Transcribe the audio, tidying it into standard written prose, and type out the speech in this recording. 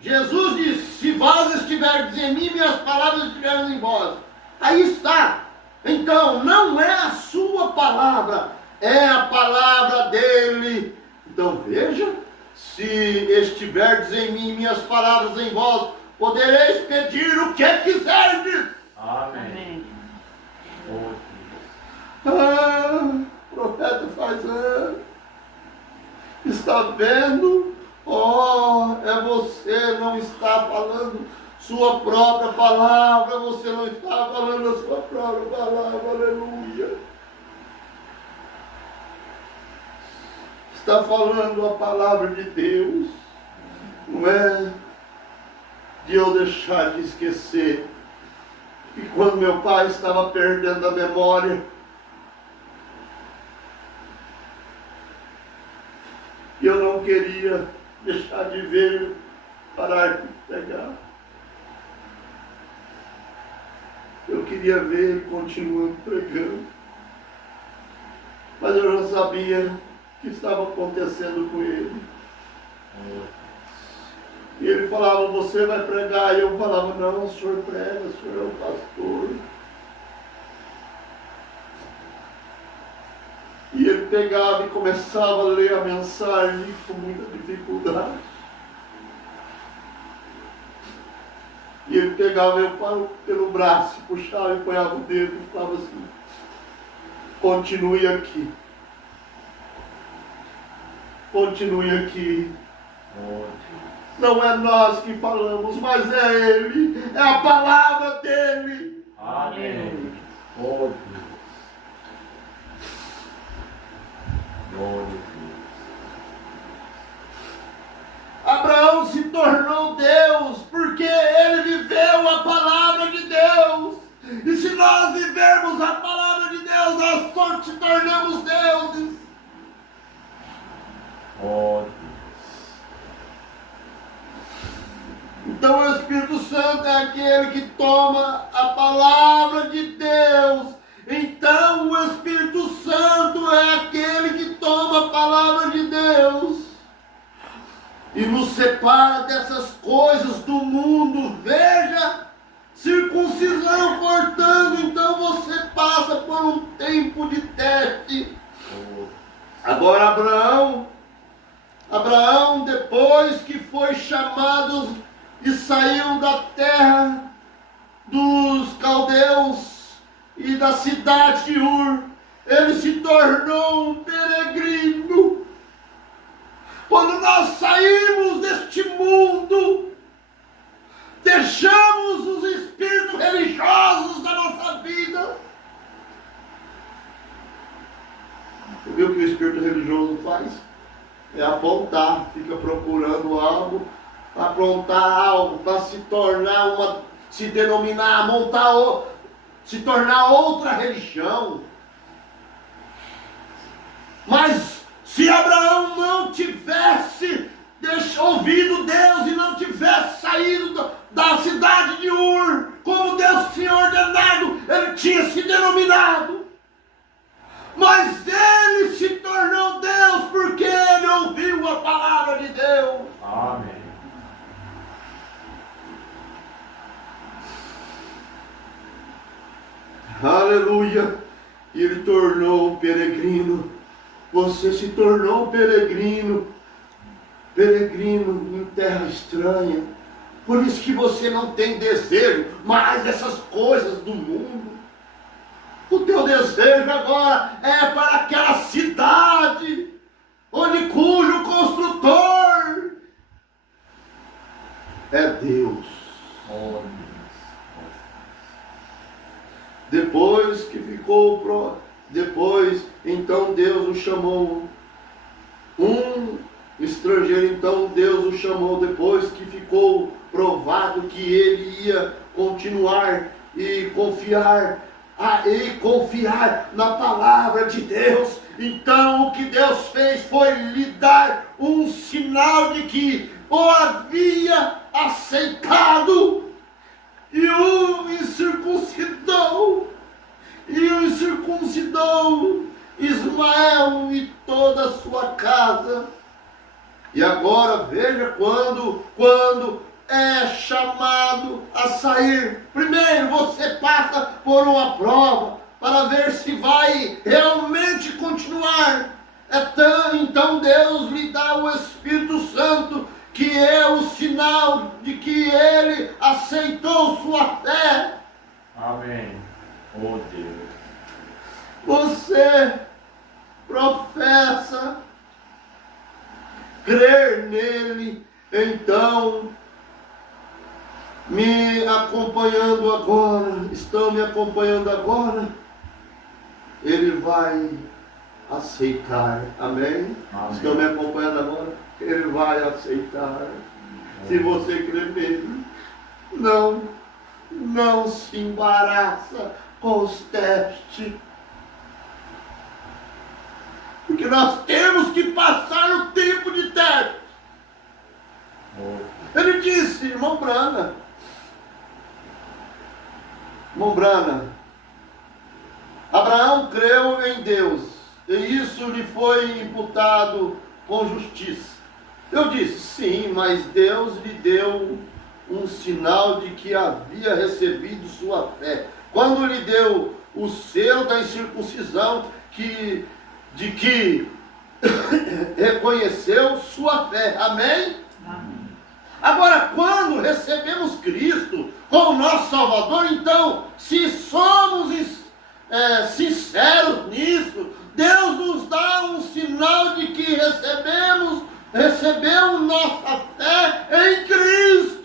Jesus disse: se vós estiverdes em mim, minhas palavras estiverem em vós. Aí está. Então, não é a sua palavra, é a palavra dele. Então veja, se estiverdes em mim, minhas palavras em vós, podereis pedir o que quiserdes. Amém. O profeta faz está vendo? É você, não está falando sua própria palavra, você não está falando a sua própria palavra, aleluia. Está falando a palavra de Deus, não é de eu deixar de esquecer que quando meu pai estava perdendo a memória, eu não queria deixar de ver, parar de pegar. Eu queria ver ele continuando pregando, mas eu já sabia o que estava acontecendo com ele. E ele falava: você vai pregar? E eu falava: não, o senhor prega, o senhor é o pastor. E ele pegava e começava a ler a mensagem com muita dificuldade. E ele pegava eu pelo braço, puxava e ponhava o dedo e falava assim: continue aqui. Continue aqui. Não é nós que falamos, mas é Ele, é a palavra dEle. Amém. Abraão se tornou Deus porque ele viveu a palavra de Deus. E se nós vivermos a palavra de Deus, nós só se tornamos deuses. Então o Espírito Santo é aquele que toma a palavra de Deus. Então o Espírito Santo é aquele que toma a palavra de Deus e nos separa dessas coisas do mundo. Veja, circuncisão cortando, então você passa por um tempo de teste. Agora Abraão, depois que foi chamado e saiu da terra dos caldeus e da cidade de Ur, ele se tornou um peregrino. Quando nós saímos deste mundo, deixamos os espíritos religiosos da nossa vida. Você viu o que o espírito religioso faz? É apontar, fica procurando algo, aprontar algo para se tornar se denominar, se tornar outra religião. Mas se Abraão não tivesse ouvido Deus e não tivesse saído da cidade de Ur, como Deus tinha ordenado, ele tinha se denominado. Mas ele se tornou Deus porque ele ouviu a palavra de Deus. Amém. Aleluia. E ele tornou peregrino. Você se tornou peregrino. Peregrino em terra estranha. Por isso que você não tem desejo mais dessas coisas do mundo. O teu desejo agora é para aquela cidade cujo construtor é Deus. Depois, então Deus o chamou. Um estrangeiro, então Deus o chamou depois que ficou provado que ele ia continuar e confiar na palavra de Deus. Então o que Deus fez foi lhe dar um sinal de que o havia aceitado e o circuncidou. Ismael e toda a sua casa. E agora veja, quando é chamado a sair. Primeiro você passa por uma prova para ver se vai realmente continuar. Então Deus lhe dá o Espírito Santo, que é o sinal de que ele aceitou sua fé. Amém. Oh Deus. Você professa crer nele, então me acompanhando agora, estão me acompanhando agora, ele vai aceitar, amém? Amém. Estão me acompanhando agora, ele vai aceitar, se você crer nele. Não se embaraça com os testes, porque nós temos que passar o tempo de teste. Oh. Ele disse, irmão Brana, Abraão creu em Deus, e isso lhe foi imputado com justiça. Eu disse, sim, mas Deus lhe deu um sinal de que havia recebido sua fé. Quando lhe deu o selo da incircuncisão, de que reconheceu sua fé. Amém? Amém. Agora, quando recebemos Cristo como nosso Salvador, então, se somos sinceros nisso, Deus nos dá um sinal de que recebeu nossa fé em Cristo.